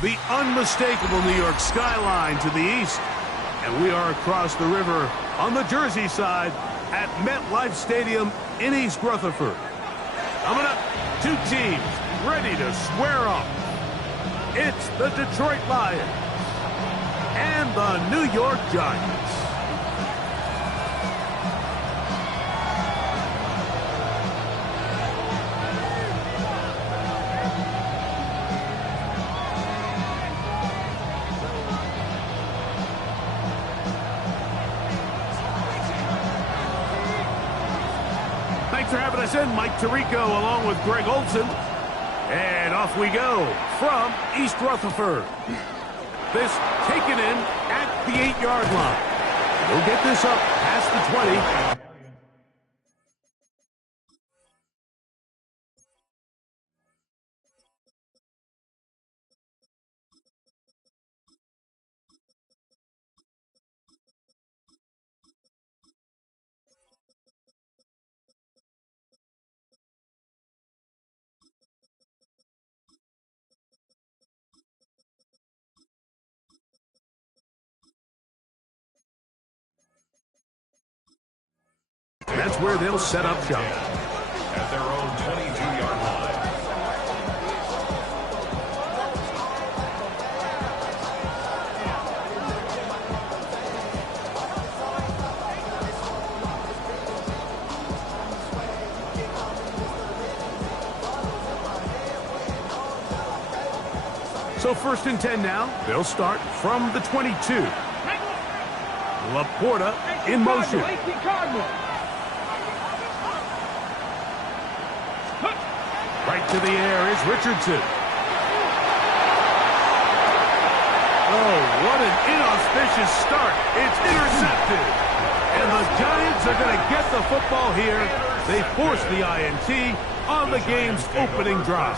the unmistakable New York skyline to the east. And we are across the river on the Jersey side at MetLife Stadium in East Rutherford. Coming up, two teams ready to square off. It's the Detroit Lions and the New York Giants. Thanks for having us in, Mike Tirico, along with Greg Olson. And off we go from East Rutherford. This taken in at the 8-yard line. We'll get this up past the 20. That's where they'll set up shop. At their own 22-yard line. So 1st and 10 now. They'll start from the 22. Laporta in motion. Right to the air is Richardson. Oh, what an inauspicious start. It's intercepted. And the Giants are going to get the football here. They force the INT on the game's opening drive.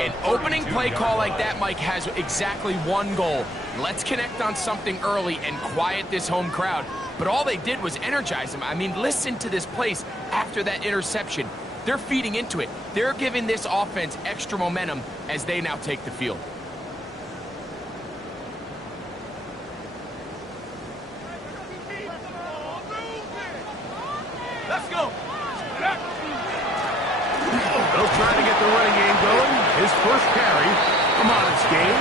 An opening play call like that, Mike, has exactly one goal. Let's connect on something early and quiet this home crowd. But all they did was energize them. I mean, listen to this place after that interception. They're feeding into it. They're giving this offense extra momentum as they now take the field. Let's go. They'll try to get the running game going. His first carry, a modest gain,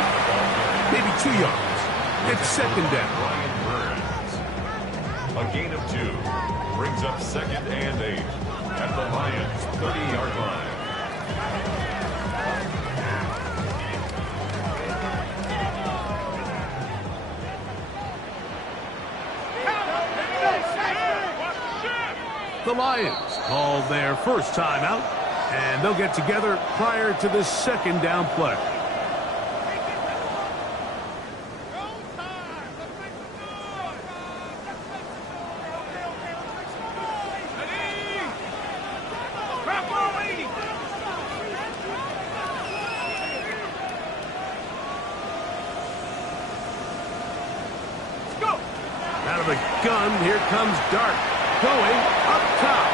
maybe 2 yards. It's 2nd down. A gain of 2 brings up 2nd and 8 at the Lions' 30-yard line. The Lions call their first timeout, and they'll get together prior to the 2nd down play. Out of the gun, here comes Dart, going up top.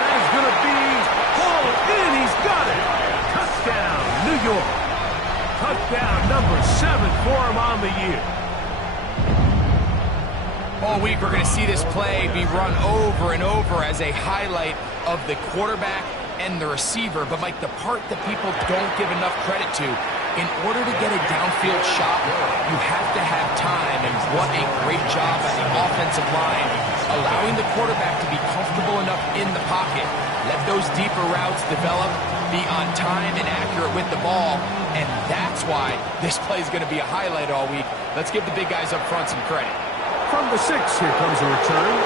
That is going to be hauled in. He's got it. Touchdown, New York. Touchdown number 7 for him on the year. All week we're going to see this play be run over and over as a highlight of the quarterback and the receiver. But, Mike, the part that people don't give enough credit to, in order to get a downfield shot, you have to have time, and what a great job by the offensive line, allowing the quarterback to be comfortable enough in the pocket, let those deeper routes develop, be on time and accurate with the ball, and that's why this play is going to be a highlight all week. Let's give the big guys up front some credit. From the 6, here comes a return.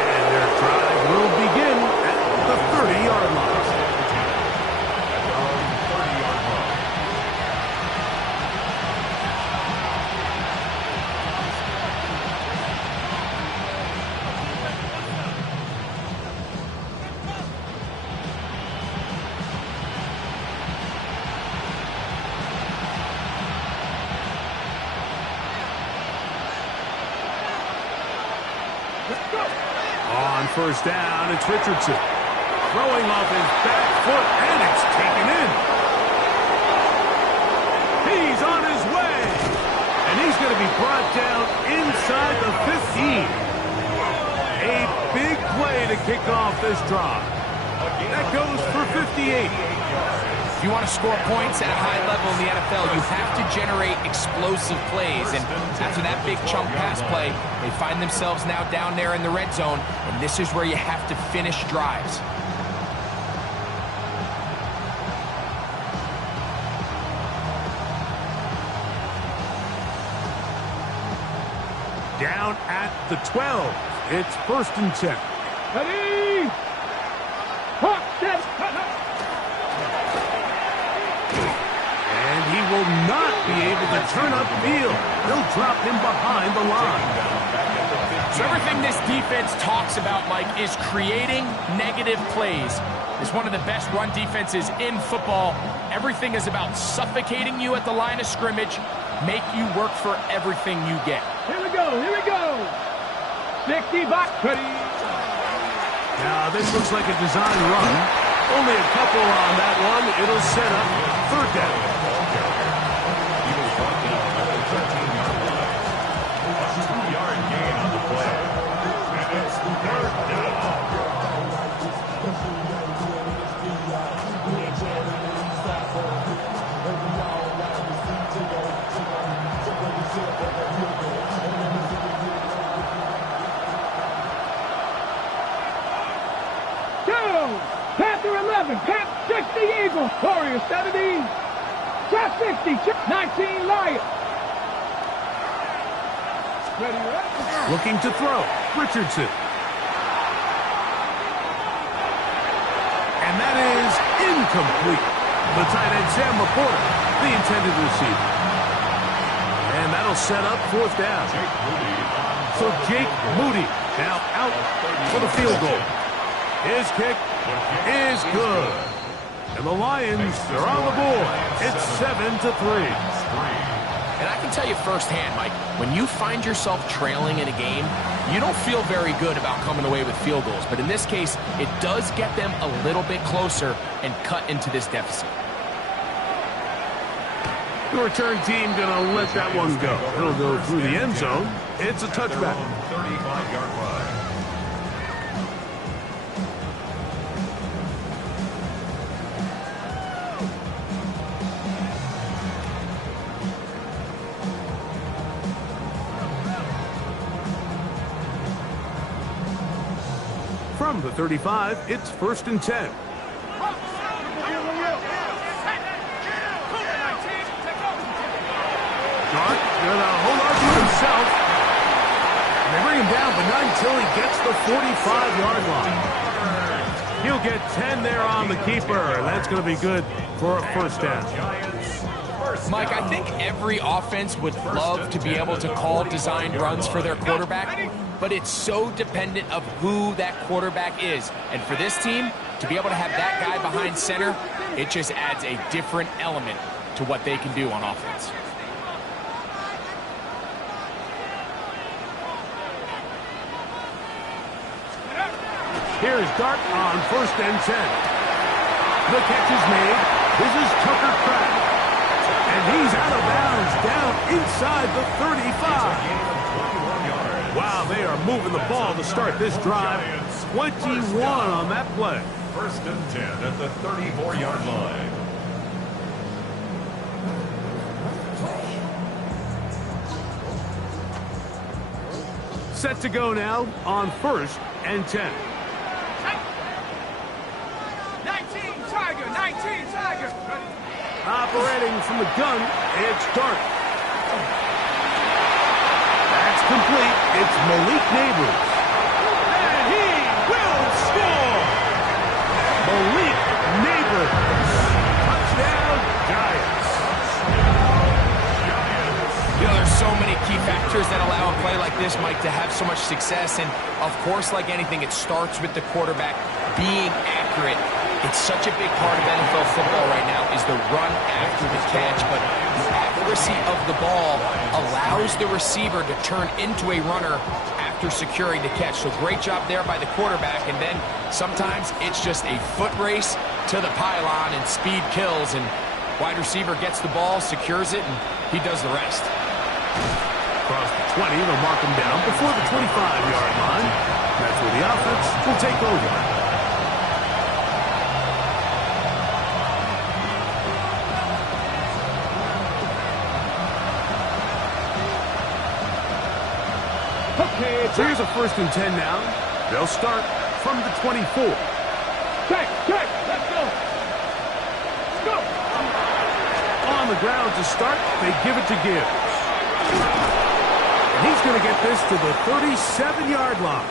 And their drive will begin at the 30-yard line. On 1st down, it's Richardson. Throwing off his back foot, and it's taken in. He's on his way. And he's going to be brought down inside the 15. A big play to kick off this drive. That goes for 58. If you want to score points at a high level in the NFL, you have to generate explosive plays. And after that big chunk pass play, they find themselves now down there in the red zone. And this is where you have to finish drives. Down at the 12. It's 1st and 10. Ready? And he will not be able to turn upfield. They'll drop him behind the line. So everything this defense talks about, Mike, is creating negative plays. It's one of the best run defenses in football. Everything is about suffocating you at the line of scrimmage, make you work for everything you get. Here we go, here we go. 60 back, ready. Now, this looks like a design run. Only a couple on that one. It'll set up 3rd down. He was brought down at the 13-yard line. A 2-yard gain on the play. And it's 3rd down. Panther 11, Panther 60 Eagles, Warrior 70, Shot 60, 19 Lions. Ready, ready. Looking to throw, Richardson. And that is incomplete. The tight end, Sam Laporta, the intended receiver. And that'll set up 4th down. So Jake Moody now out for the field goal. His kick is good. And the Lions are on the board. It's 7-3. And I can tell you firsthand, Mike, when you find yourself trailing in a game, you don't feel very good about coming away with field goals. But in this case, it does get them a little bit closer and cut into this deficit. The return team going to let that one go. It'll go through the end zone. It's a touchback. 35-yard line. From the 35, it's 1st and 10. Dart gonna hold on to himself. And they bring him down, but not until he gets the 45-yard line. He'll get 10 there on the keeper, and that's going to be good for a 1st down. Mike, I think every offense would love to be able to call designed runs for their quarterback, but it's so dependent of who that quarterback is. And for this team, to be able to have that guy behind center, it just adds a different element to what they can do on offense. Here's Dart on 1st and 10. The catch is made. This is Tucker Kraft. And he's out of bounds down inside the 35. Wow, they are moving the ball to start this drive. 21 on that play. 1st and 10 at the 34-yard line. Set to go now on 1st and 10. 19 Tiger. Operating from the gun, it's Dart. That's complete. It's Malik Neighbors. And he will score! Malik Neighbors. Touchdown, Giants. You know, there's so many key factors that allow a play like this, Mike, to have so much success. And, of course, like anything, it starts with the quarterback being accurate. It's such a big part of NFL football right now is the run after the catch, but the accuracy of the ball allows the receiver to turn into a runner after securing the catch. So great job there by the quarterback, and then sometimes it's just a foot race to the pylon and speed kills, and Wide receiver gets the ball, secures it, and he does the rest. Across the 20, they'll mark him down before the 25-yard line. That's where the offense will take over. So here's a 1st and 10 now. They'll start from the 24. Check, let's go. Go. On the ground to start, they give it to Gibbs. And he's going to get this to the 37-yard line.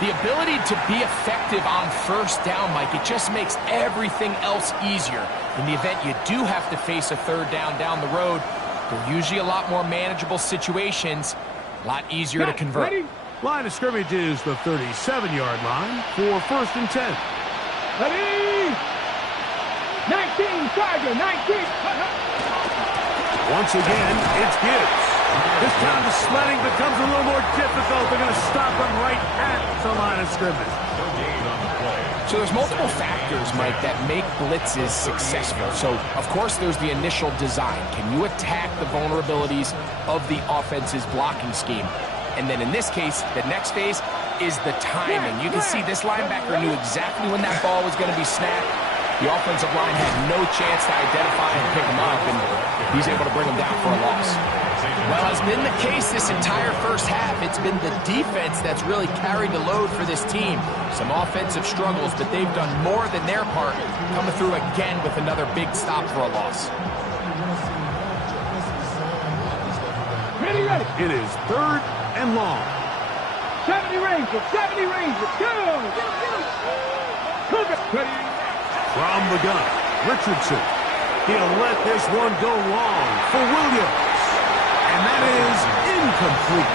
The ability to be effective on 1st down, Mike, it just makes everything else easier. In the event you do have to face a 3rd down the road, they're usually a lot more manageable situations. A lot easier to convert. Ready? Line of scrimmage is the 37-yard line for 1st and 10. Ready? 19, Tiger, 19. Once again, it's Gibbs. This time the sledding becomes a little more difficult. They're going to stop him right at the line of scrimmage. So there's multiple factors, Mike, that make blitzes successful. So, of course, there's the initial design. Can you attack the vulnerabilities of the offense's blocking scheme? And then in this case, the next phase is the timing. You can see this linebacker knew exactly when that ball was going to be snapped. The offensive line had no chance to identify and pick him up, and he's able to bring him down for a loss. Well, has been the case this entire 1st half. It's been the defense that's really carried the load for this team. Some offensive struggles, but they've done more than their part, coming through again with another big stop for a loss. Ready. It is 3rd and long. 70 Rangers, go! Cougar. Ready? From the gun, Richardson. He'll let this one go long for Williams. And that is incomplete.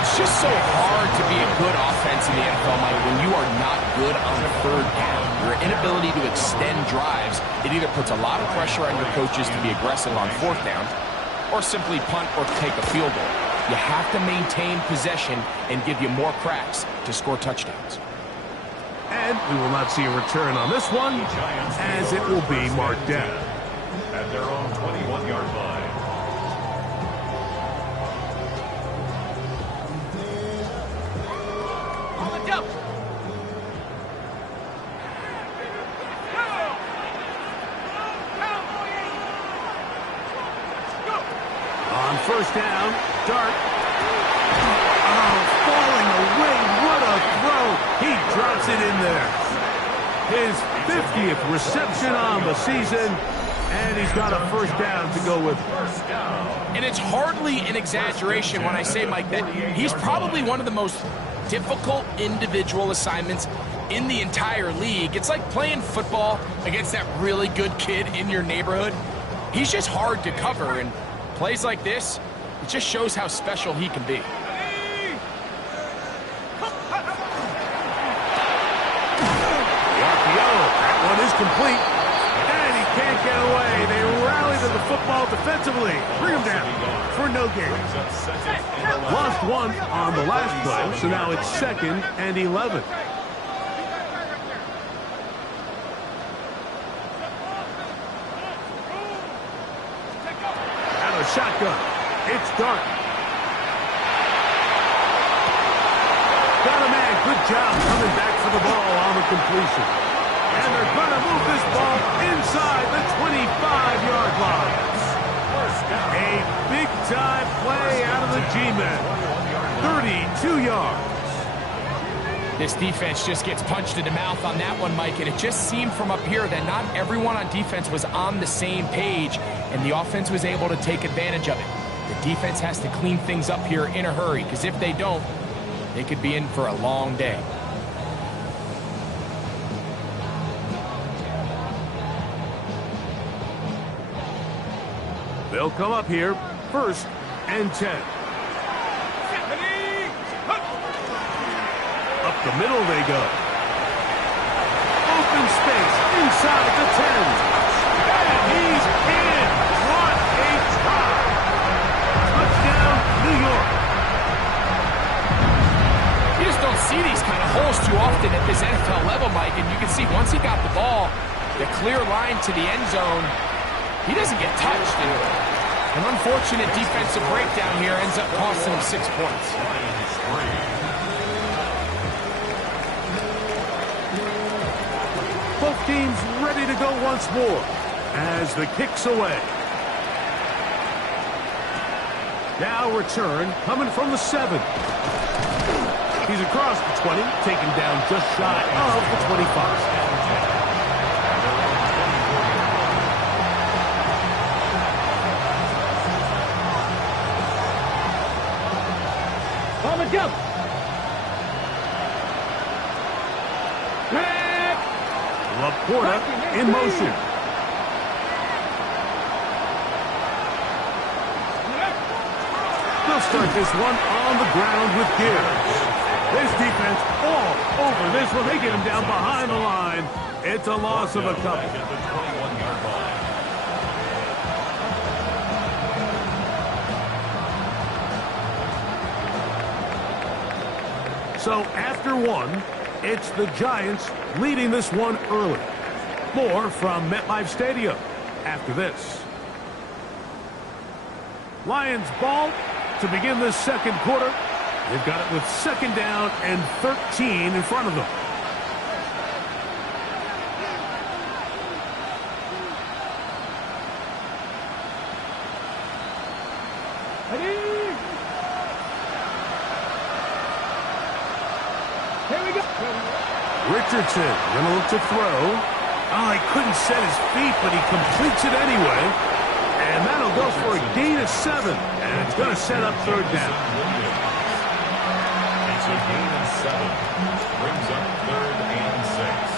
It's just so hard to be a good offense in the NFL, Mike, when you are not good on 3rd down. Your inability to extend drives, it either puts a lot of pressure on your coaches to be aggressive on 4th down, or simply punt or take a field goal. You have to maintain possession and give you more cracks to score touchdowns. And we will not see a return on this one, as it will be marked down. At their own 21-yard line. On 1st down, Dart. Oh, falling away. What a throw. He drops it in there. His 50th reception on the season, and he's got a 1st down to go with. And it's hardly an exaggeration when I say, Mike, that he's probably one of the most difficult individual assignments in the entire league. It's like playing football against that really good kid in your neighborhood. He's just hard to cover, and plays like this, it just shows how special he can be. That one is complete, and he can't get away. They rally to the football defensively. Bring him down for no gain. Lost one on the last play, so now it's 2nd and 11. Out of shotgun, it's Dart. Got a man, good job coming back for the ball on the completion. And they're going to move this ball inside the 25-yard line. A big-time play out of the G-men. 32 yards. This defense just gets punched in the mouth on that one, Mike, and it just seemed from up here that not everyone on defense was on the same page, and the offense was able to take advantage of it. The defense has to clean things up here in a hurry, because if they don't, they could be in for a long day. They'll come up here, 1st and 10. Up the middle they go. Open space inside the 10. And he's in. What a try. Touchdown, New York. You just don't see these kind of holes too often at this NFL level, Mike, and you can see once he got the ball, the clear line into the end zone, he doesn't get touched. And an unfortunate defensive breakdown here ends up costing him 6 points. Both teams ready to go once more as the kick's away. Now return coming from the 7. He's across the 20, taken down just shy of the 25. On the jump. Laporta in motion. They'll start this one on the ground with gears. This defense all over this one. They get him down behind the line. It's a loss of a couple. So after one, it's the Giants leading this one early. More from MetLife Stadium after this. Lions ball to begin this second quarter. They've got it with 2nd down and 13 in front of them. Richardson gonna look to throw. Oh, he couldn't set his feet, but he completes it anyway. And that'll go for a gain of 7. And it's gonna set up 3rd down. It's a gain of 7. Brings up 3rd and 6.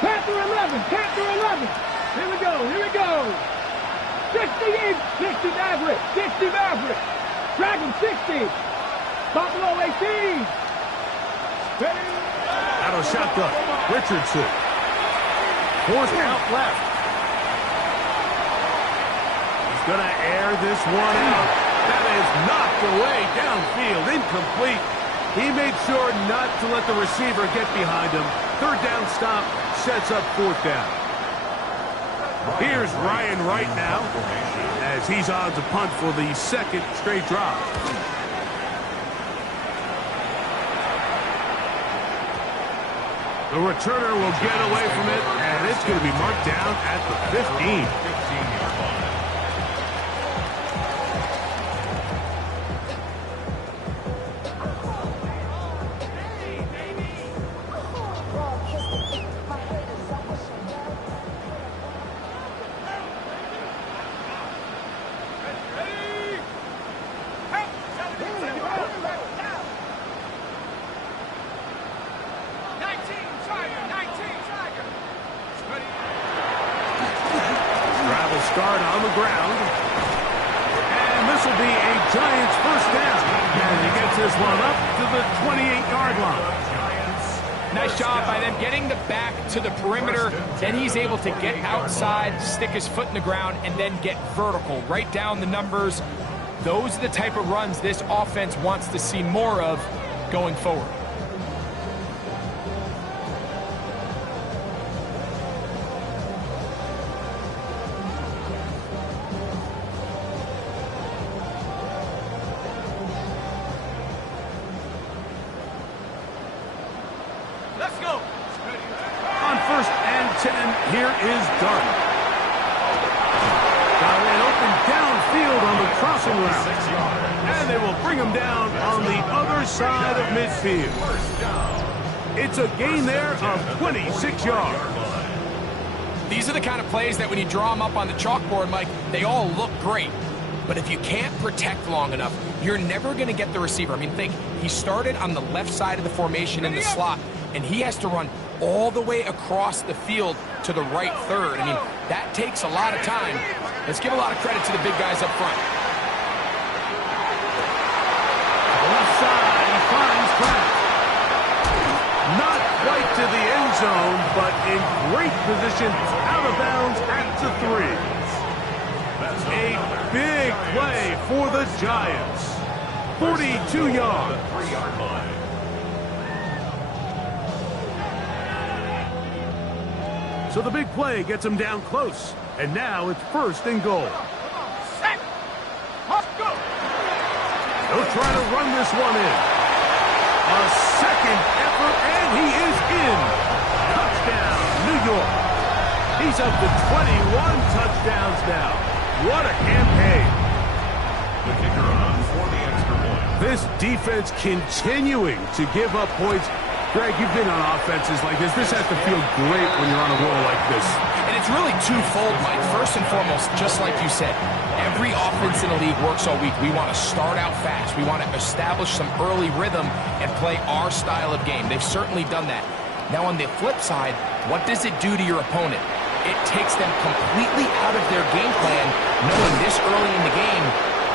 Panther 11. Panther 11. Here we go. Here we go. 60 Maverick. 60 Maverick. Dragon 60. Buffalo 18. Out of shotgun. Richardson. Forced out left. He's going to air this one out. That is knocked away downfield. Incomplete. He made sure not to let the receiver get behind him. 3rd down stop sets up 4th down. Here's Ryan Wright now as he's on to punt for the 2nd straight drop. The returner will get away from it, and it's going to be marked down at the 15. 15-yard line. Start on the ground. And this will be a Giants 1st down. And he gets this one up to the 28-yard line. Nice job by them getting the back to the perimeter. Then he's able to get outside, stick his foot in the ground, and then get vertical. Right down the numbers. Those are the type of runs this offense wants to see more of going forward. Let's go. On 1st and 10, here is Darden. Got an open downfield on the crossing route. And they will bring him down on the other side of midfield. It's a gain there of 26 yards. These are the kind of plays that when you draw them up on the chalkboard, Mike, they all look great. But if you can't protect long enough, you're never going to get the receiver. I mean, think, he started on the left side of the formation in the slot, and he has to run all the way across the field to the right 3rd. I mean, that takes a lot of time. Let's give a lot of credit to the big guys up front. Left side, he finds Pratt. Not quite to the end zone, but in great position, out of bounds at the 3. A big play for the Giants. 42 yards. 3-yard line. So the big play gets him down close. And now it's 1st and goal. He'll try to run this one in. A second effort, and he is in. Touchdown, New York. He's up to 21 touchdowns now. What a campaign. The kicker on for the extra point. This defense continuing to give up points. Greg, you've been on offenses like this. This has to feel great when you're on a roll like this. And it's really twofold, Mike. First and foremost, just like you said, every offense in the league works all week. We want to start out fast. We want to establish some early rhythm and play our style of game. They've certainly done that. Now, on the flip side, what does it do to your opponent? It takes them completely out of their game plan, knowing this early in the game,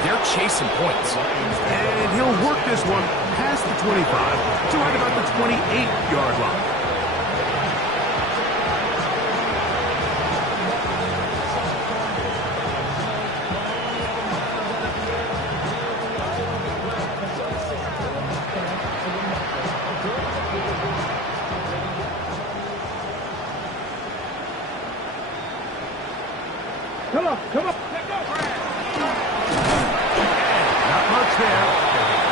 they're chasing points. And he'll work this one past the 25 to right about the 28-yard line. Come on. Not much there.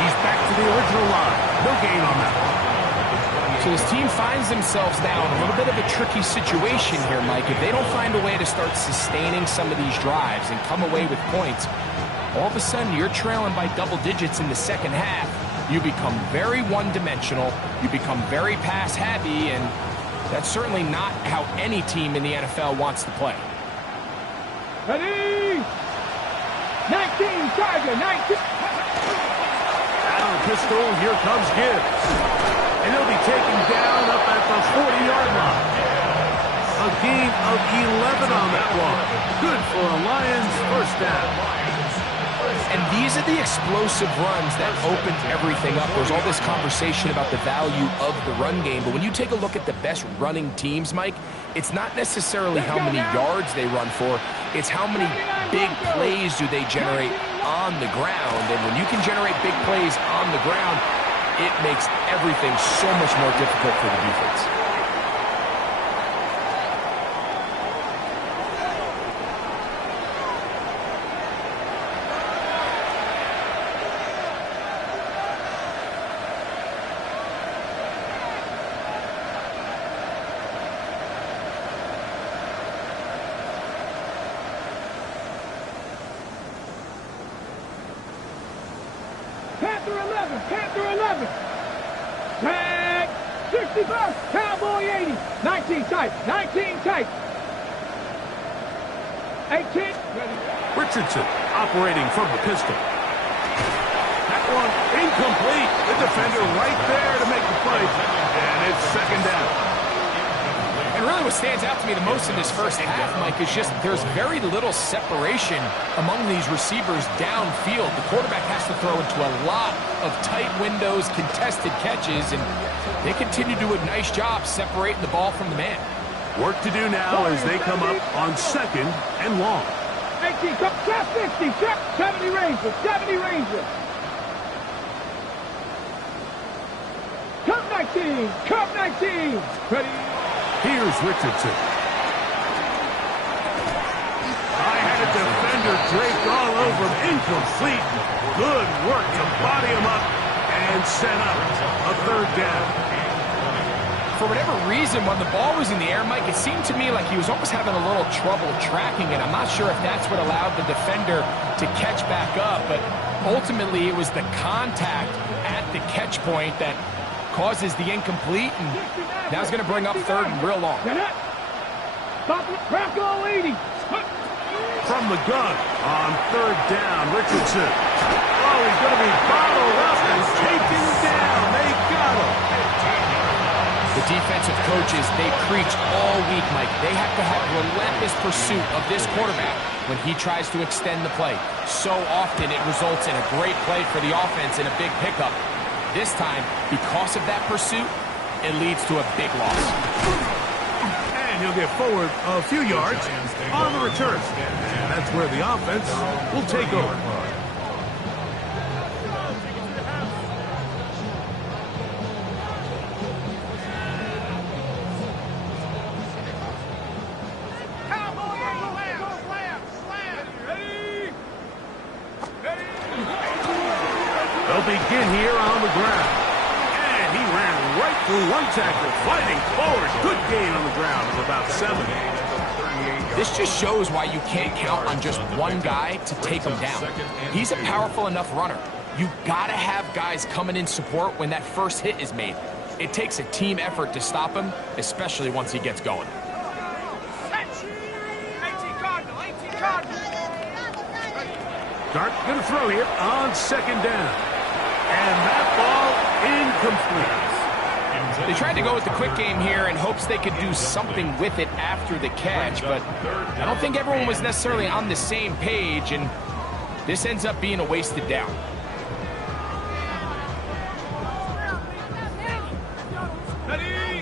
He's back to the original line. No gain on that one. So this team finds themselves now in a little bit of a tricky situation here, Mike. If they don't find a way to start sustaining some of these drives and come away with points, all of a sudden you're trailing by double digits in the second half. You become very one-dimensional. You become very pass-heavy, and that's certainly not how any team in the NFL wants to play. Ready? 19, Tiger, 19. Out of the pistol, here comes Gibbs. And he'll be taken down up at the 40-yard line. A gain of 11 on that one. Good for a Lions first down. And these are the explosive runs that opened everything up. There's all this conversation about the value of the run game, but when you take a look at the best running teams, Mike, it's not necessarily how many yards they run for, it's how many big plays do they generate on the ground. And when you can generate big plays on the ground, it makes everything so much more difficult for the defense. Panther 11. Tag. 65. Cowboy 80. 19 tight. 19 tight. 18. Ready. Richardson operating from the pistol. That one incomplete. The defender right there to make the play. And it's second down. And really what stands out to me the most in this first half, Mike, is just there's very little separation among these receivers downfield. The quarterback has to throw into a lot of tight windows, contested catches, and they continue to do a nice job separating the ball from the man. Work to do now as they come up on 2nd and long. 18, top 60, 70 Rangers, 70 Rangers. Cup 19, Cup 19. Ready. Here's Richardson. I had a defender draped all over him. Incomplete. Good work to body him up and set up a third down. For whatever reason, when the ball was in the air, Mike, it seemed to me like he was almost having a little trouble tracking it. I'm not sure if that's what allowed the defender to catch back up, but ultimately it was the contact at the catch point that causes the incomplete, and now it's going to bring up third and real long. Bracco 80. From the gun on third down, Richardson. Oh, he's going to be bottled up and taken down. They got him. The defensive coaches, they preach all week, Mike. They have to have relentless pursuit of this quarterback when he tries to extend the play. So often it results in a great play for the offense and a big pickup. This time, because of that pursuit, it leads to a big loss. And he'll get forward a few yards on the return. And that's where the offense will take over. here on the ground. And he ran right through one tackle, fighting forward. Good gain on the ground of about 7. This just shows why you can't count on just one guy to take him down. He's a powerful enough runner. You gotta have guys coming in support when that first hit is made. It takes a team effort to stop him, especially once he gets going. 18 Cardinal. Dart going to throw here on 2nd down. And that ball incomplete. They tried to go with the quick game here in hopes they could do something with it after the catch, but I don't think everyone was necessarily on the same page, and this ends up being a wasted down.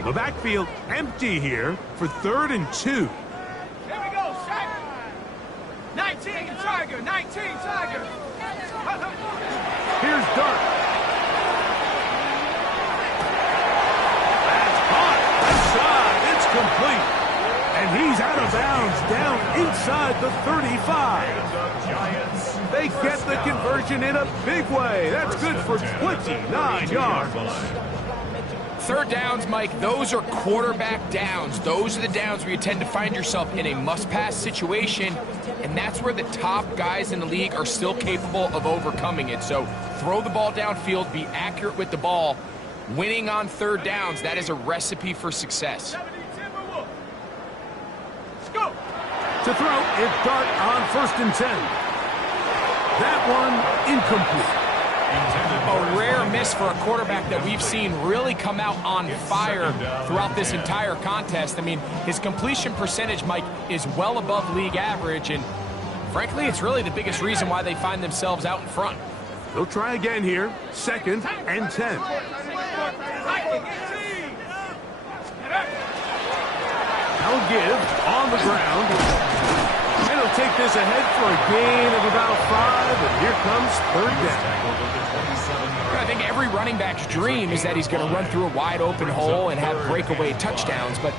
The backfield empty here for 3rd and 2. Here we go, Shaq. 19 Tiger. Here's Dart. That's caught. Inside. It's complete. And he's out of bounds down inside the 35. They get the conversion in a big way. That's good for 29 yards. 3rd downs, Mike, those are quarterback downs. Those are the downs where you tend to find yourself in a must-pass situation, and that's where the top guys in the league are still capable of overcoming it. So throw the ball downfield, be accurate with the ball. Winning on 3rd downs, that is a recipe for success. To throw, it's Dart on 1st and 10. That one incomplete. A rare miss for a quarterback that we've seen really come out on fire throughout this entire contest. I mean, his completion percentage, Mike, is well above league average, and frankly, it's really the biggest reason why they find themselves out in front. They'll try again here, 2nd and 10. They'll give on the ground. And he'll take this ahead for a gain of about 5, and here comes 3rd down. I think every running back's dream is that he's going to run through a wide open hole and have breakaway touchdowns, but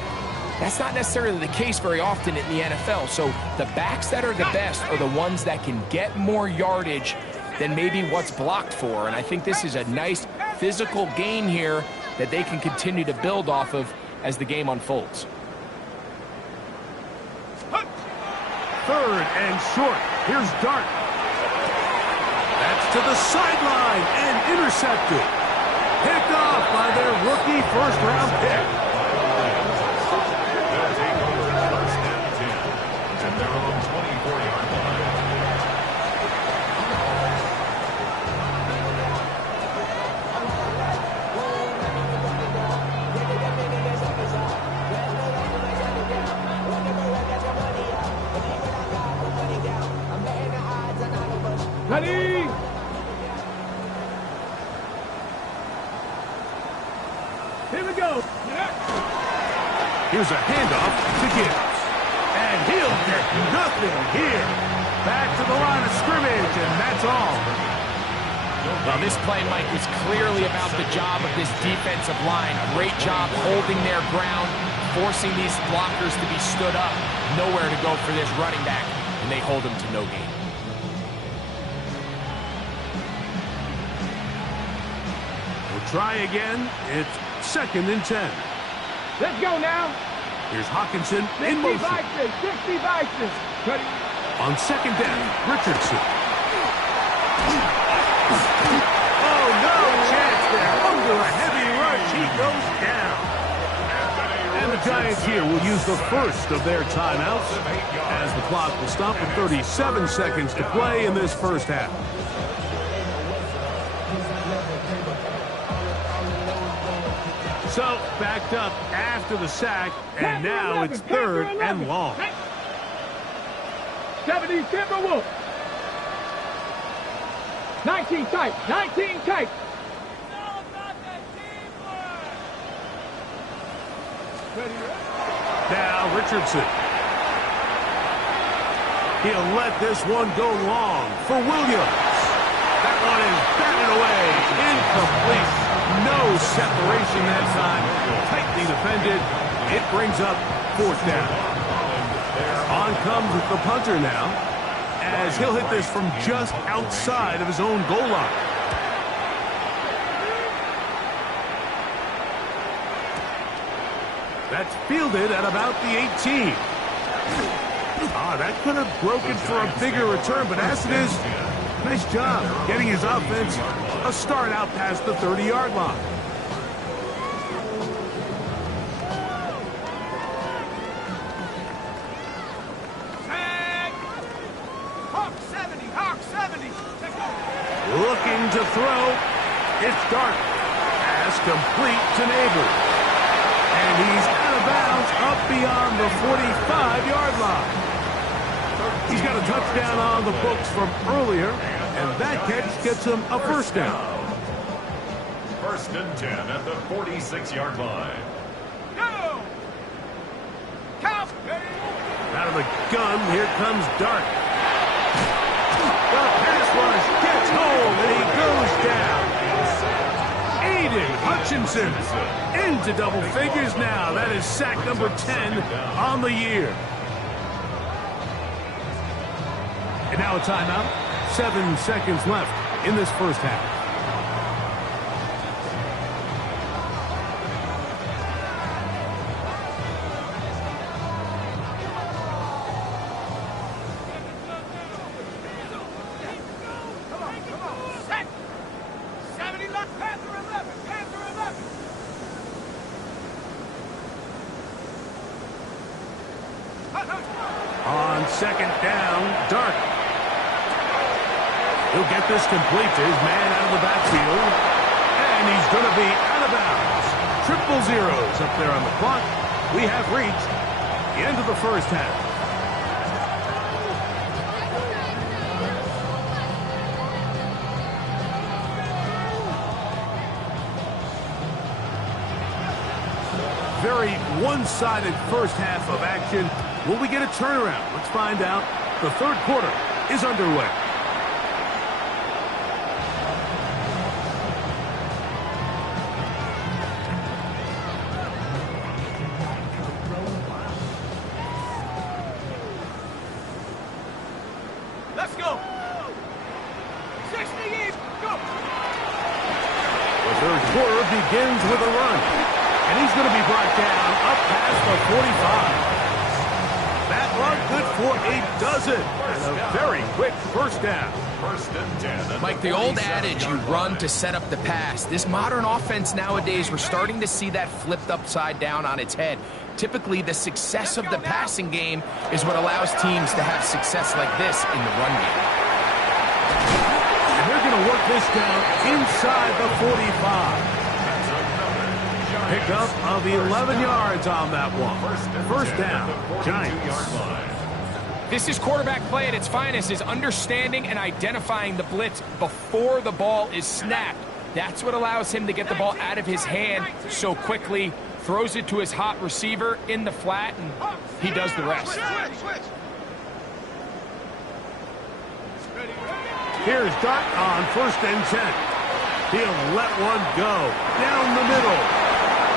that's not necessarily the case very often in the NFL. So the backs that are the best are the ones that can get more yardage than maybe what's blocked for, and I think this is a nice physical gain here that they can continue to build off of as the game unfolds. 3rd and short. Here's Dart. That's to the sideline and intercepted. Picked off by their rookie first-round pick. They'll take over 1st and 10 at their own 24-yard line. Ready? Here we go. Here's a handoff to Gibbs. And he'll get nothing here. Back to the line of scrimmage, and that's all. Well, this play, Mike, was clearly about the job of this defensive line. Great job holding their ground, forcing these blockers to be stood up. Nowhere to go for this running back, and they hold him to no gain. We'll try again. It's 2nd and 10. Let's go now. Here's Hawkinson 60 in motion. Vices. 60 Vices. Ready? On 2nd down, Richardson. Oh, no chance there. Under a heavy rush, he goes down. And the Giants here will use the first of their timeouts as the clock will stop with 37 seconds to play in this first half. So, backed up after the sack, and now it's 3rd and long. 70 Timberwolves. 19 tight. 19 tight. Now Richardson. He'll let this one go long for Williams. That one is batted away. Incomplete. No separation that time. Tightly defended. It brings up 4th down. On comes the punter now, as he'll hit this from just outside of his own goal line. That's fielded at about the 18. That could have broken for a bigger return, but as it is, nice job getting his offense a start out past the 30-yard line. Looking to throw. It's Dart. Pass complete to Neighbors. And he's out of bounds up beyond the 45-yard line. He's got a touchdown on the books from earlier, and that catch gets him a first down. First and 10 at the 46-yard line. Go! Count! Out of the gun, here comes Dart. The pass rush gets home, and he goes down. Aiden Hutchinson into double figures now. That is sack number 10 on the year. And now a timeout. 7 seconds left in this first half. On second down, Dart. He'll get this complete to his man out of the backfield. And he's going to be out of bounds. Triple zeros up there on the clock. We have reached the end of the first half. Very one-sided first half of action. Will we get a turnaround? Let's find out. The third quarter is underway. Let's go! 60, go! The third quarter begins with a run. And he's going to be brought down up past the 45. That run good for a dozen. And a very quick first down. First and 10. Mike, the old adage, you run to set up the pass. This modern offense nowadays, we're starting to see that flipped upside down on its head. Typically, the success of the passing game is what allows teams to have success like this in the run game. And they're going to work this down inside the 45. Pickup of 11 yards on that one. First down, Giants. This is quarterback play at its finest, is understanding and identifying the blitz before the ball is snapped. That's what allows him to get the ball out of his hand so quickly, throws it to his hot receiver in the flat, and he does the rest. Here's Dart on first and 10. He'll let one go down the middle.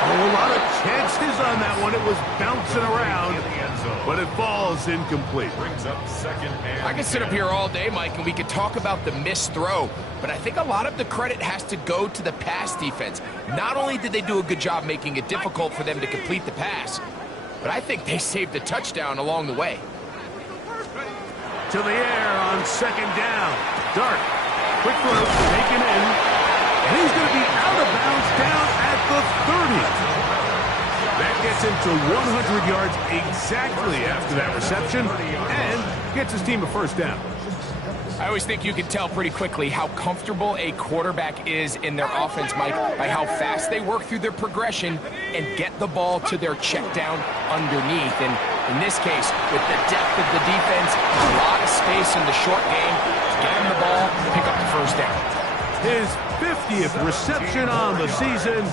A lot of chances on that one. It was bouncing around, but it falls incomplete. Brings up second and I could sit up here all day, Mike, and we could talk about the missed throw, but I think a lot of the credit has to go to the pass defense. Not only did they do a good job making it difficult for them to complete the pass, but I think they saved the touchdown along the way. To the air on second down. Dart. Quick throw, taken in. And he's going to be out of bounds down at the 30. That gets him to 100 yards exactly after that reception and gets his team a first down. I always think you can tell pretty quickly how comfortable a quarterback is in their offense, Mike, by how fast they work through their progression and get the ball to their check down underneath. And in this case, with the depth of the defense, a lot of space in the short game, get him the ball, pick up the first down. His 50th reception on the season,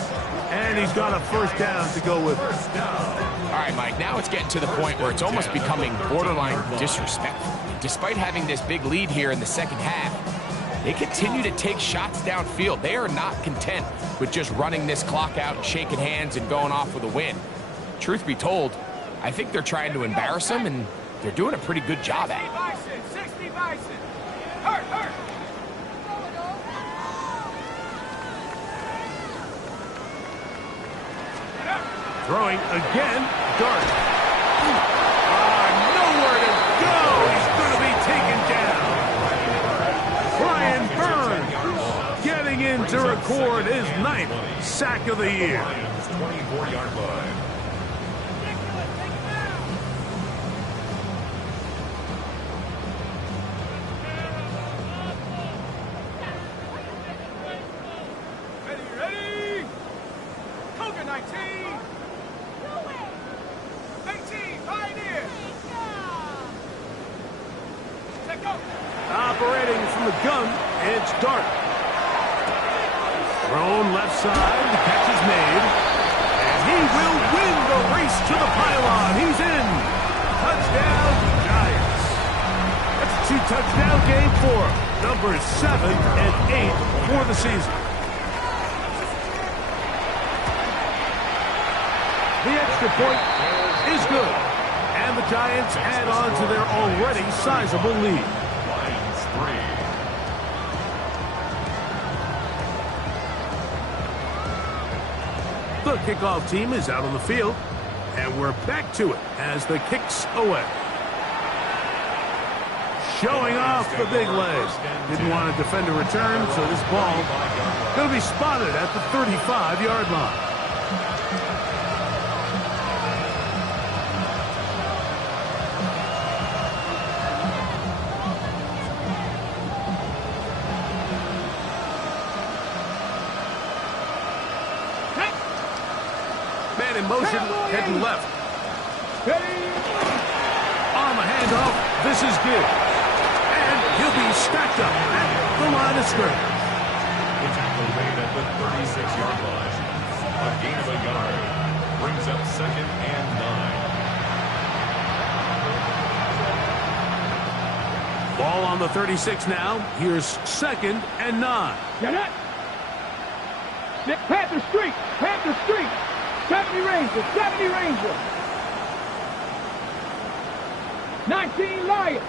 and he's got a first down to go with it. All right, Mike, now it's getting to the point where it's almost becoming borderline disrespectful. Despite having this big lead here in the second half, they continue to take shots downfield. They are not content with just running this clock out and shaking hands and going off with a win. Truth be told, I think they're trying to embarrass them, and they're doing a pretty good job at it. 60 Bison. Hurt. Throwing again. Dart. Nowhere to go. He's going to be taken down. Brian Burns getting in to record his 9th sack of the year. 24-yard line. Ready? Coca 19. 18, Pioneer. Take go. Operating from the gun, it's Dart. Thrown left side, the catch is made. And he will win the race to the pylon. He's in. Touchdown, Giants. That's a 2-touchdown game for him. Numbers 7 and 8 for the season. The extra point is good. And the Giants add on to their already sizable lead. Lions 3. The kickoff team is out on the field, and we're back to it as the kick's away. Showing off the big leg. Didn't want to defend a return, so this ball going to be spotted at the 35-yard line. Man in motion, heading left. On the handoff, this is good. And he'll be stacked up at the line of scrimmage. The tackle made at the 36-yard line. A gain of a yard. Brings up 2nd and 9. Ball on the 36 now. Here's 2nd and 9. Get it. Panther Street. Panther Street. 70 Ranger. 70 Ranger. 19 Lions.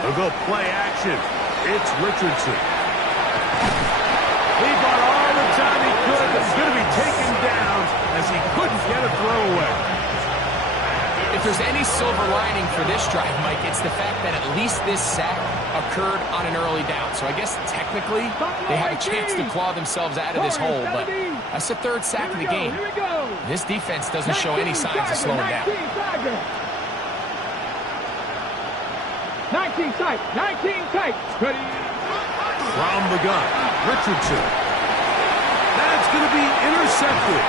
They'll go play action. It's Richardson. He bought all the time he could, but he's going to be taken down as he couldn't get a throwaway. If there's any silver lining for this drive, Mike, it's the fact that at least this sack occurred on an early down. So I guess technically they have a chance to claw themselves out of this hole, but that's the 3rd sack of the game. This defense doesn't show any signs of slowing down. 19 tight. 19 tight. Ready. From the gun, Richardson. That's going to be intercepted.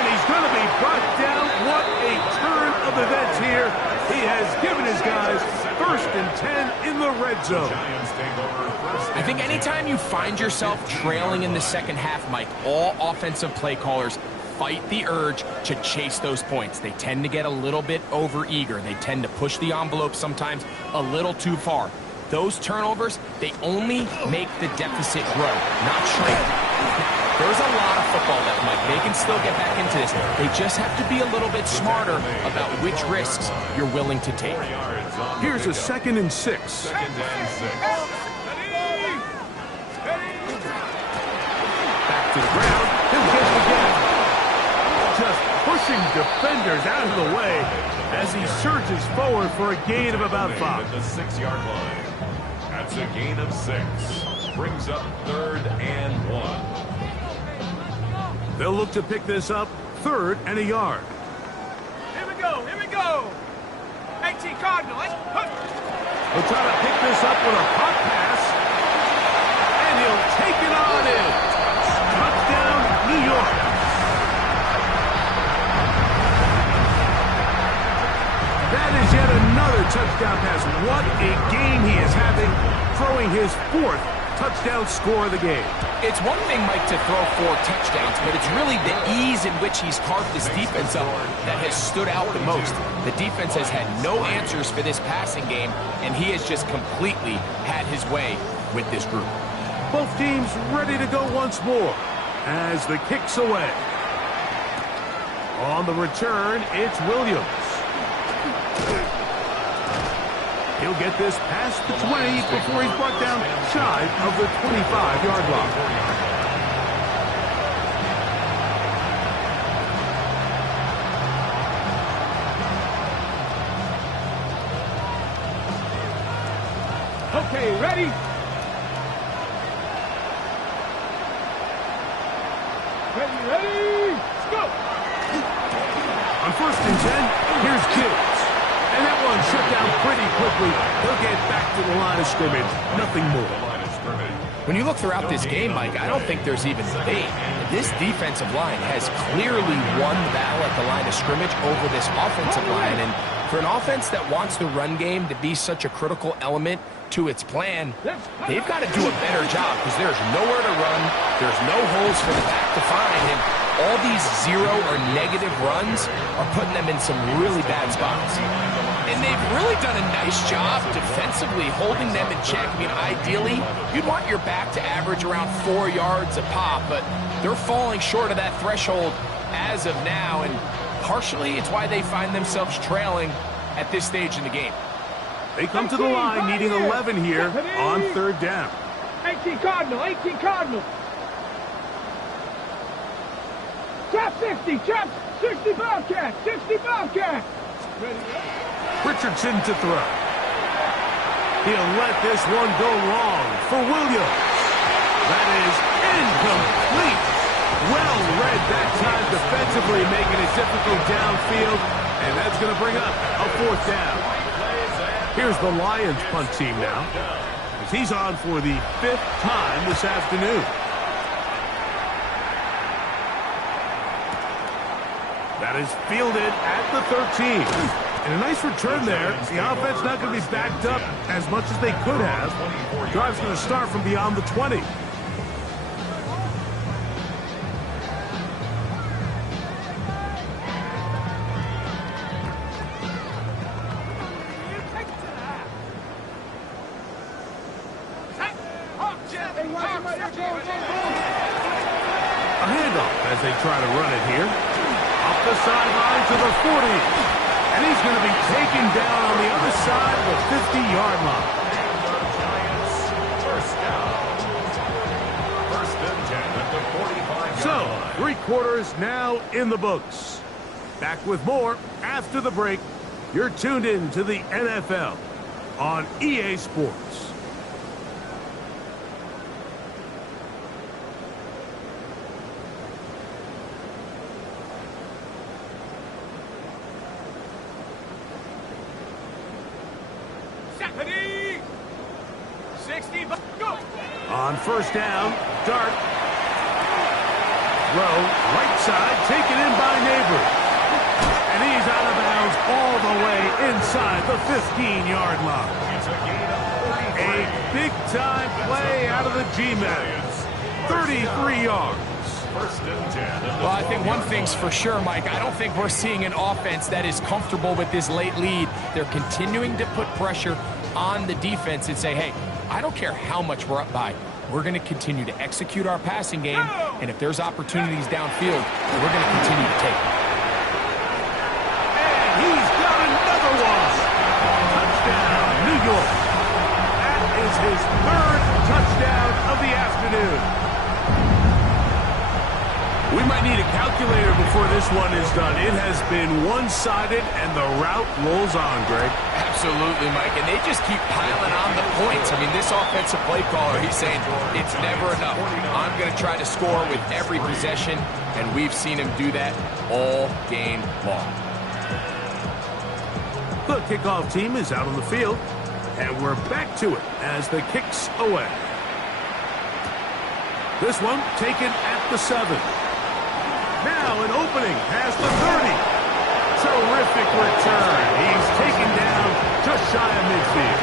And he's going to be brought down. What a turn of events here. He has given his guys 1st and 10 in the red zone. I think anytime you find yourself trailing in the second half, Mike, all offensive play callers fight the urge to chase those points. They tend to get a little bit overeager. They tend to push the envelope sometimes a little too far. Those turnovers, they only make the deficit grow, not shrink. There's a lot of football left, Mike. They can still get back into this. They just have to be a little bit smarter about which risks you're willing to take. Here's a 2nd and 6. 2nd and 6. Back to the ground. He'll get it again. Just pushing defenders out of the way as he surges forward for a gain of about 5. At the 6-yard line. That's a gain of 6. Brings up 3rd and 1. They'll look to pick this up 3rd and a yard. Here we go. Here we go. 18 Cardinal. He'll try to pick this up with a hot pass. And he'll take it on in. Touchdown, New York. That is yet another touchdown pass. What a game he is having, throwing his 4th touchdown score of the game. It's one thing, Mike, to throw 4 touchdowns, but it's really the ease in which he's carved this defense up that has stood out the most. The defense has had no answers for this passing game, and he has just completely had his way with this group. Both teams ready to go once more as the kick's away. On the return, it's Williams. He'll get this past the 20 before he's brought down shy of the 25-yard line. Okay, ready? Ready, go! On 1st and 10, here's Gibbs. And that one shut down pretty quickly. He'll get back to the line of scrimmage. Nothing more. When you look throughout this game, Mike, I don't think there's even debate. This defensive line has clearly won the battle at the line of scrimmage over this offensive line. And for an offense that wants the run game to be such a critical element to its plan, they've got to do a better job because there's nowhere to run. There's no holes for the back to find. And all these zero or negative runs are putting them in some really bad spots. And they've really done a nice job defensively holding them in check. I mean, ideally, you'd want your back to average around 4 yards a pop, but they're falling short of that threshold as of now, and partially it's why they find themselves trailing at this stage in the game. They come to the line needing 11 here on 3rd down. 18 Cardinal, 18 Cardinal. Trap 60, trap 60 Bobcat, 60 Bobcat. Richardson to throw. He'll let this one go long for Williams. That is incomplete. Well read that time defensively, making it difficult downfield, and that's going to bring up a 4th down. Here's the Lions punt team now, as he's on for the 5th time this afternoon. That is fielded at the 13. And a nice return there. The offense not going to be backed up as much as they could have. Drive's going to start from beyond the 20. A handoff as they try to run it here. Up the sideline to the 40. And he's going to be taken down on the other side of the 50-yard line. First down. 1st and 10 at the 45-yard So, 3 quarters now in the books. Back with more after the break. You're tuned in to the NFL on EA Sports. On 1st down, Dart. Throw, right side, taken in by Neighbors. And he's out of bounds all the way inside the 15-yard line. A big-time play out of the G-Men. 33 yards. 1st and 10. Well, I think one thing's for sure, Mike. I don't think we're seeing an offense that is comfortable with this late lead. They're continuing to put pressure on the defense and say, hey, I don't care how much we're up by. We're going to continue to execute our passing game, and if there's opportunities downfield, we're going to continue to take them. And he's got another one. Touchdown, New York. That is his 3rd touchdown of the afternoon. We might need a calculator before this one is done. It has been one-sided, and the route rolls on, Greg. Absolutely, Mike, and they just keep piling on the points. I mean, this offensive play caller, he's saying it's never enough. I'm going to try to score with every possession, and we've seen him do that all game long. The kickoff team is out on the field, and we're back to it as the kick's away. This one taken at the 7. Now an opening past the 30. Terrific return. He's taken down just shy of midfield.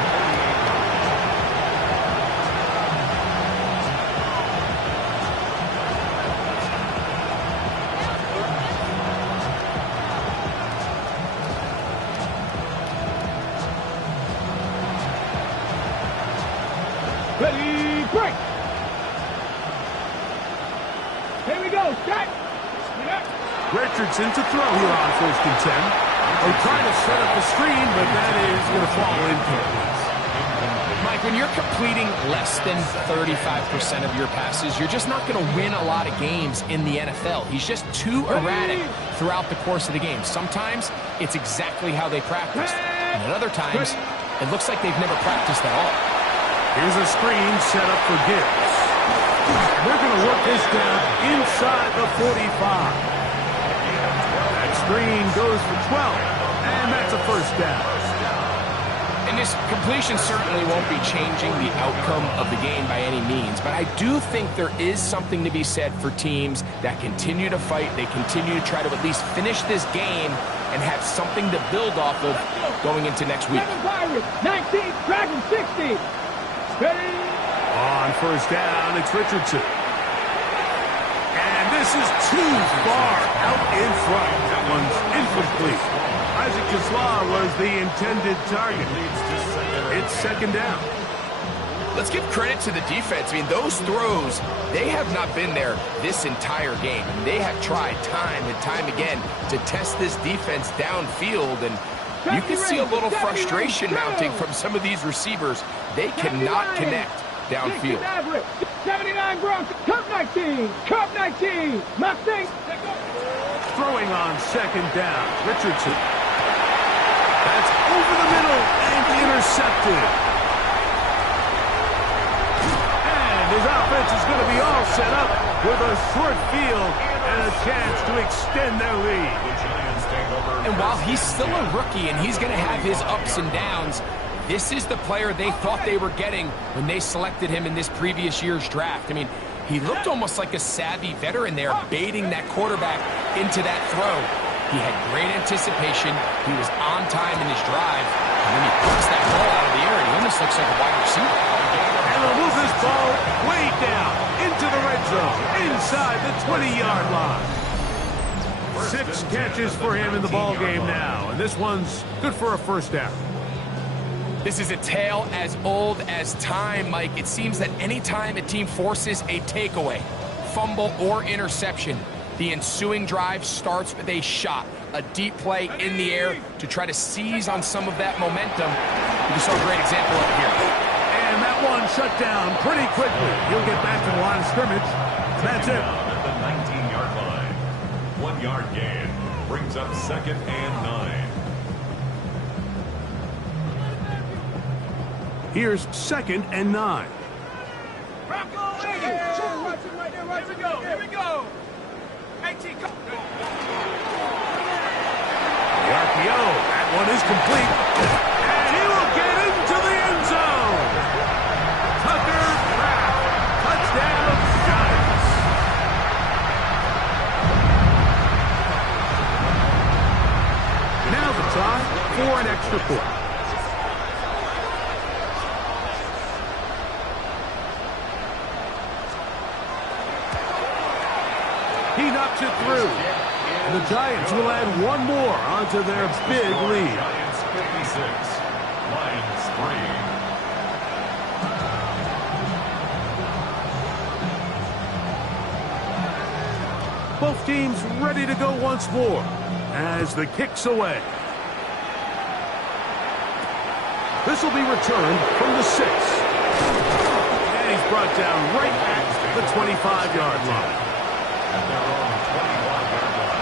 Ready, break. Here we go, set. Richardson to throw here on 1st and 10. They're trying to set up the screen, but that is going to fall incomplete. Mike, when you're completing less than 35% of your passes, you're just not going to win a lot of games in the NFL. He's just too erratic throughout the course of the game. Sometimes it's exactly how they practice. And at other times, it looks like they've never practiced at all. Here's a screen set up for Gibbs. They're going to work this down inside the 45. That screen goes for 12, and that's a first down. And this completion certainly won't be changing the outcome of the game by any means, but I do think there is something to be said for teams that continue to fight. They continue to try to at least finish this game and have something to build off of going into next week. 7 Pirates, 19, Dragon 60. Ready? On first down, it's Richardson. And this is too far out in front. That one's incomplete. Isaac Kislar was the intended target. It's second down. Let's give credit to the defense. I mean, those throws, they have not been there this entire game. And they have tried time and time again to test this defense downfield. And you can see a little frustration mounting from some of these receivers. They cannot connect downfield. 79 Broncos, Cup 19, Cup 19, Mustang. Throwing on second down, Richardson. That's over the middle and intercepted. And his offense is going to be all set up with a short field and a chance to extend their lead. And while he's still a rookie and he's going to have his ups and downs, this is the player they thought they were getting when they selected him in this previous year's draft. I mean, he looked almost like a savvy veteran there, baiting that quarterback into that throw. He had great anticipation. He was on time in his drive. And then he puts that ball out of the air, and he almost looks like a wide receiver. And they'll move this ball way down into the red zone, inside the 20-yard line. 6 catches for him in the ball game now, and this one's good for a first down. This is a tale as old as time, Mike. It seems that anytime a team forces a takeaway, fumble, or interception, the ensuing drive starts with a shot, a deep play in the air to try to seize on some of that momentum. We saw a great example up here. And that one shut down pretty quickly. He'll get back to the line of scrimmage. That's it. At the 19-yard line. 1-yard gain brings up second and 9. Here's second and 9. Bronco 80. Here we go. Here we go. 18. The RPO. That one is complete. And he will get into the end zone. Tucker Kraft. Touchdown, Giants. Now the time for an extra point. He knocks it through. And the Giants will add one more onto their big lead. Giants 56, Lions 3. Both teams ready to go once more as the kick's away. This will be returned from the 6. And he's brought down right at the 25-yard line. At their own 21-yard line.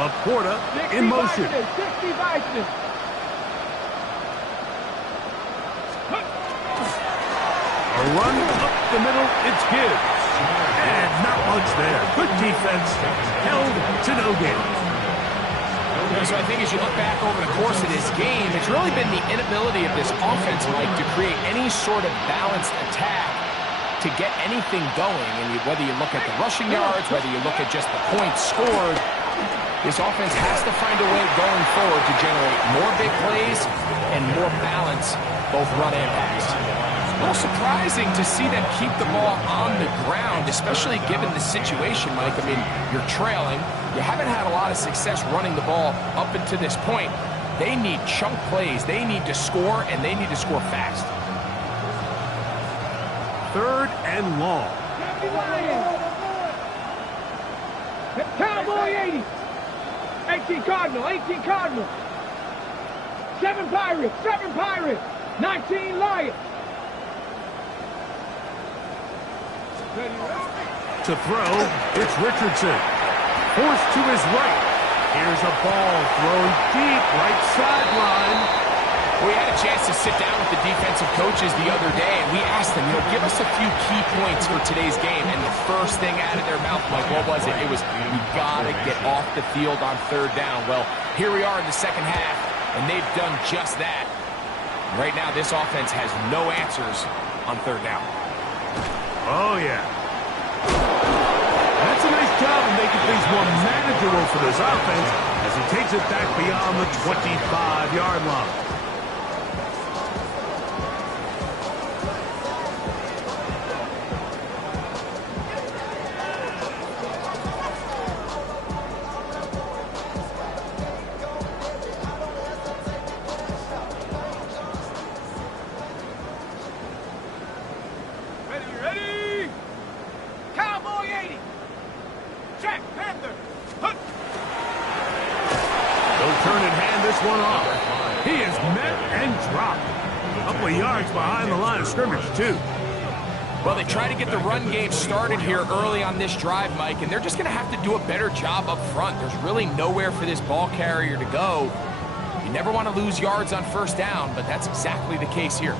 Laporta in motion. 60 Bison. A run up the middle, it's Gibbs. And not much there. Good defense, held to no gain. So I think as you look back over the course of this game, it's really been the inability of this offense, Mike, to create any sort of balanced attack to get anything going. And whether you look at the rushing yards, whether you look at just the points scored, this offense has to find a way going forward to generate more big plays and more balance, both run and pass. A little surprising to see them keep the ball on the ground, especially given the situation, Mike. I mean, you're trailing. You haven't had a lot of success running the ball up until this point. They need chunk plays. They need to score, and they need to score fast. 3rd and long. Cowboy 80. 18 Cardinal, 18 Cardinal. 7 Pirates, 7 Pirates. 19 Lions. To throw, it's Richardson. Forced to his right. Here's a ball thrown deep right sideline. We had a chance to sit down with the defensive coaches the other day, and we asked them, give us a few key points for today's game. And the first thing out of their mouth, Mike, what was it? It was, we got to get off the field on 3rd down. Well, here we are in the second half, and they've done just that. Right now, this offense has no answers on 3rd down. Oh, yeah. That's a nice job of making things more manageable for this offense as he takes it back beyond the 25-yard line. One off. He is met and dropped. A couple of yards behind the line of scrimmage, too. Well, they try to get the run game started here early on this drive, Mike, and they're just going to have to do a better job up front. There's really nowhere for this ball carrier to go. You never want to lose yards on 1st down, but that's exactly the case here.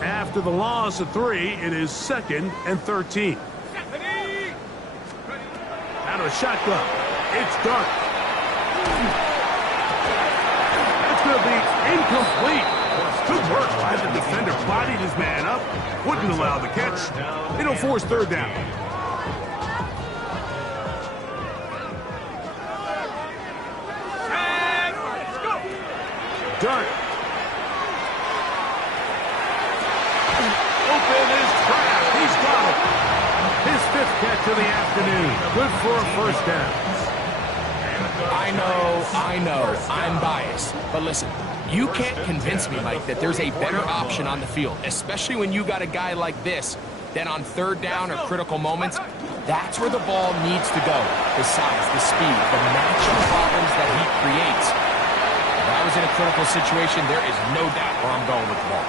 After the loss of 3, it is 2nd and 13. Out of a shotgun. It's Dart. That's going to be incomplete. Good work by the defender. Bodied his man up. Wouldn't allow the catch. It'll force 3rd down. Dart. Open is trapped. He's got it. His 5th catch of the afternoon. Good for a 1st down. I know, I'm biased. But listen, you can't convince me, Mike, that there's a better option on the field, especially when you got a guy like this, then on 3rd down or critical moments, that's where the ball needs to go. The size, the speed, the matchup problems that he creates. If I was in a critical situation, there is no doubt where I'm going with the ball.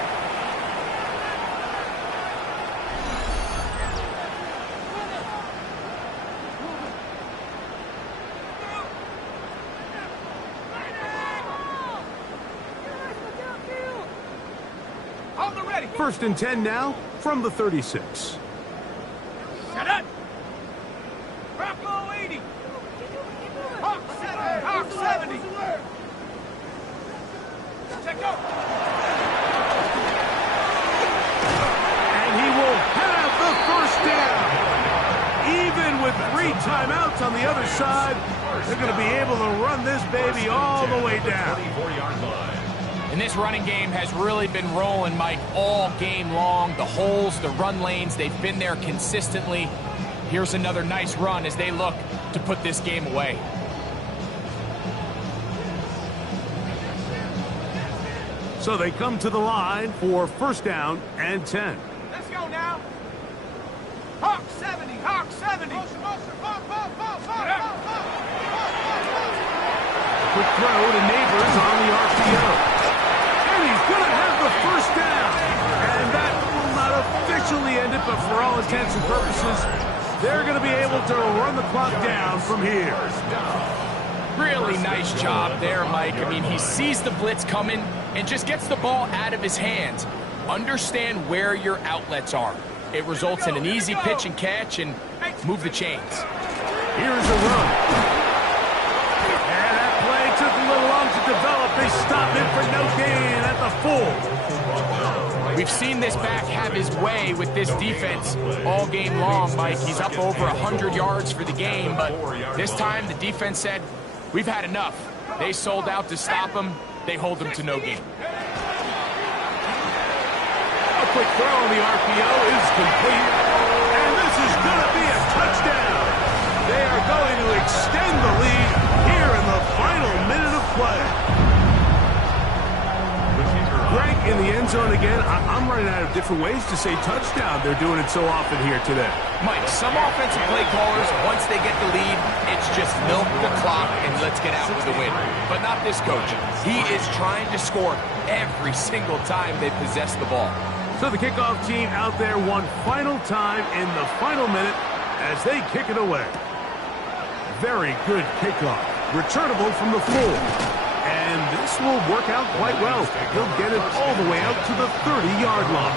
First and 10 now from the 36. Set up. Brocco 80. Hawk 70. Hawk 70. Check out. And he will have the 1st down. Even with 3 timeouts on the other side, they're going to be able to run this baby all the way down. And this running game has really been rolling, Mike, all game long. The holes, the run lanes, they've been there consistently. Here's another nice run as they look to put this game away. So they come to the line for 1st down and 10. Let's go now. Hawk 70. Hawk 70. Quick throw to Neighbors on the RPO. He's going to have the 1st down. And that will not officially end it, but for all intents and purposes, they're going to be able to run the clock down from here. Really nice job there, Mike. I mean, he sees the blitz coming and just gets the ball out of his hands. Understand where your outlets are. It results in an easy pitch and catch and move the chains. Here's a run. Took a little long to develop. They stopped it for no gain at the full. We've seen this back have his way with this defense all game long, Mike. He's up over 100 yards for the game, but this time the defense said, we've had enough. They sold out to stop him. They hold him to no gain. A quick throw on the RPO is complete, and this is going to be a touchdown. They are going to extend the lead here in the in the end zone again. I'm running out of different ways to say touchdown. They're doing it so often here today. Mike, some offensive play callers, once they get the lead, it's just milk the clock and let's get out with the win. But not this coach. He is trying to score every single time they possess the ball. So the kickoff team out there one final time in the final minute as they kick it away. Very good kickoff. Returnable from the full. And this will work out quite well. He'll get it all the way out to the 30-yard line.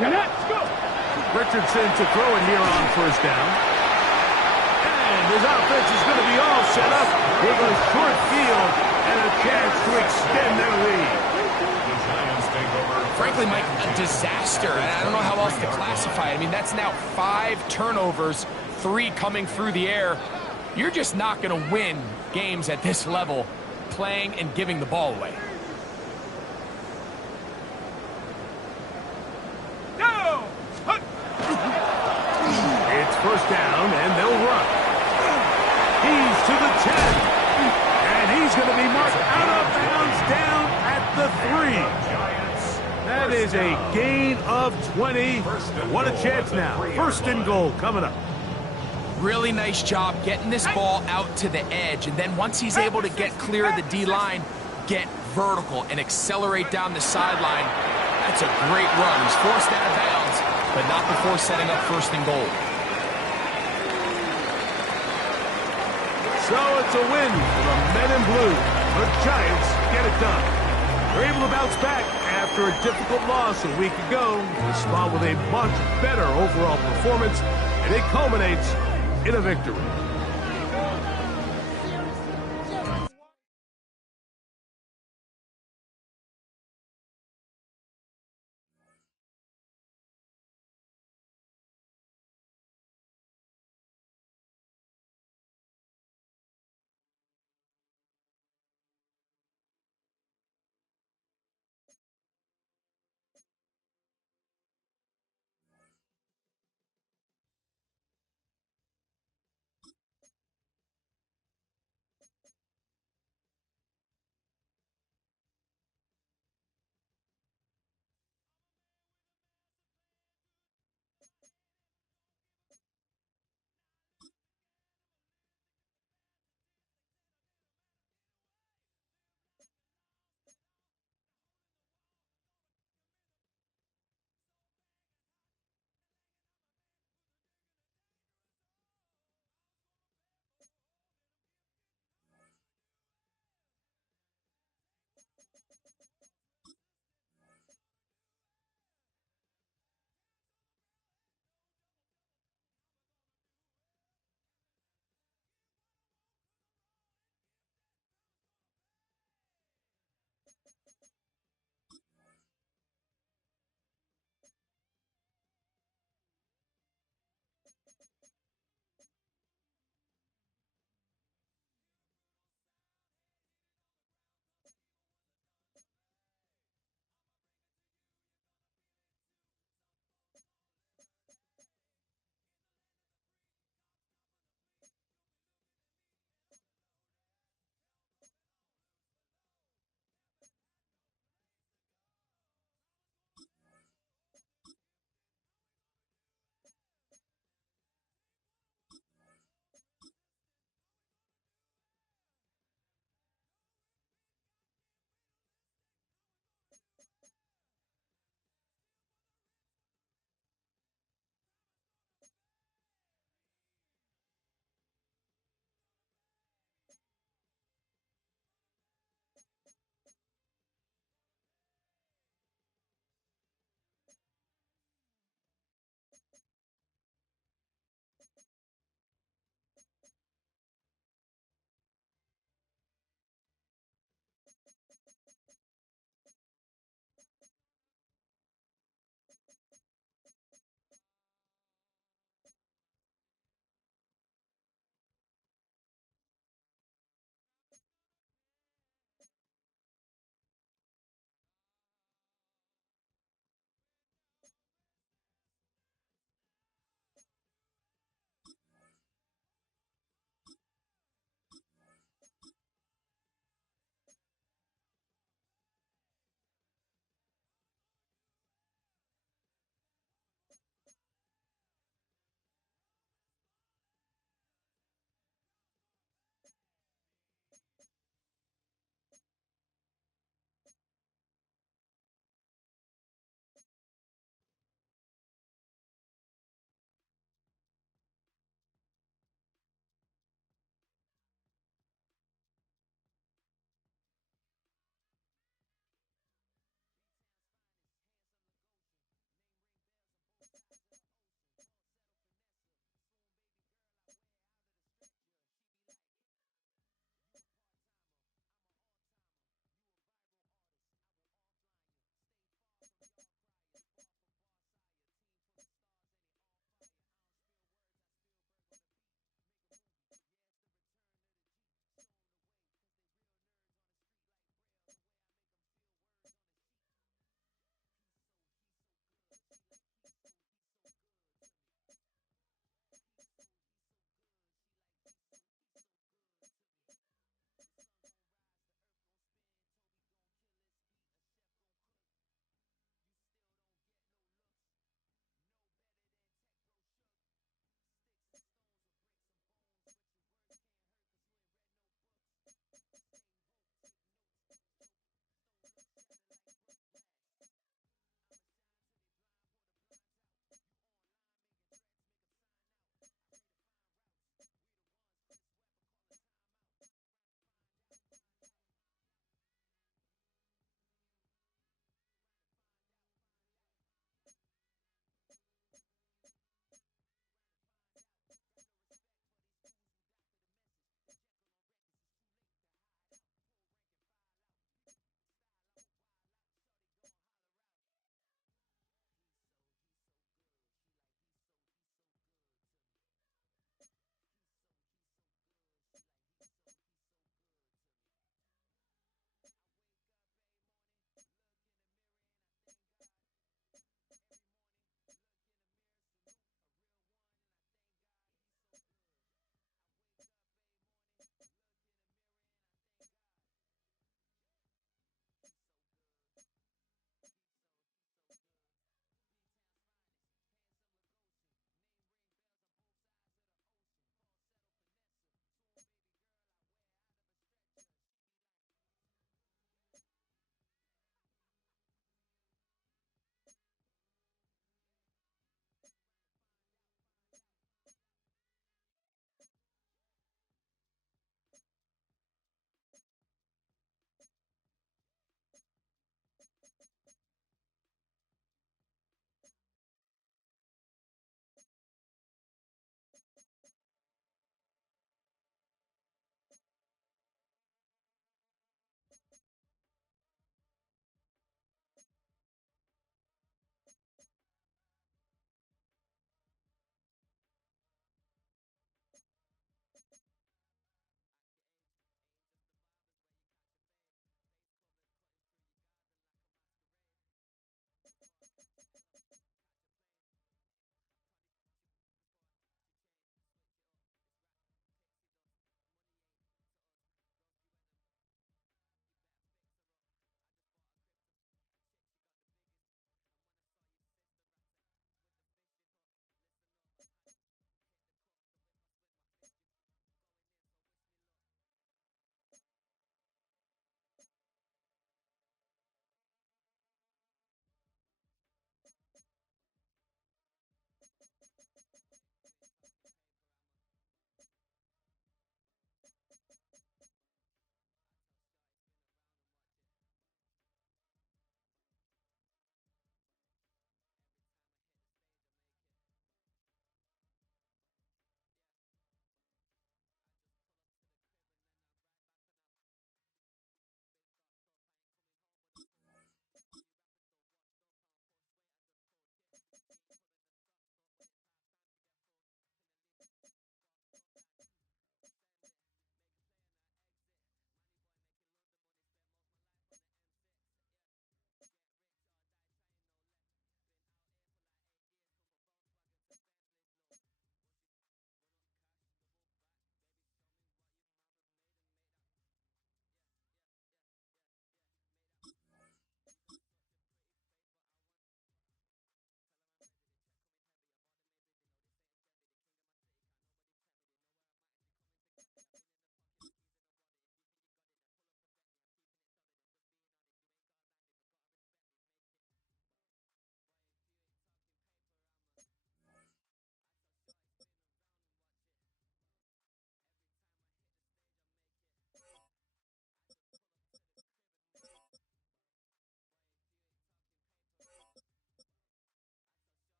Let's go. Richardson to throw it here on first down. And his offense is going to be all set up with a short field and a chance to extend their lead. Frankly, Mike, a disaster. And I don't know how else to classify it. I mean, that's now 5 turnovers, 3 coming through the air. You're just not going to win games at this level playing and giving the ball away. It's first down, and they'll run. He's to the 10. And he's going to be marked out of bounds down at the 3. That is a gain of 20. What a chance now. First and goal coming up. Really nice job getting this ball out to the edge. And then once he's able to get clear of the D-line, get vertical and accelerate down the sideline. That's a great run. He's forced out of bounds, but not before setting up first and goal. So it's a win for the men in blue. The Giants get it done. They're able to bounce back after a difficult loss a week ago. They spot with a much better overall performance, and it culminates in a victory.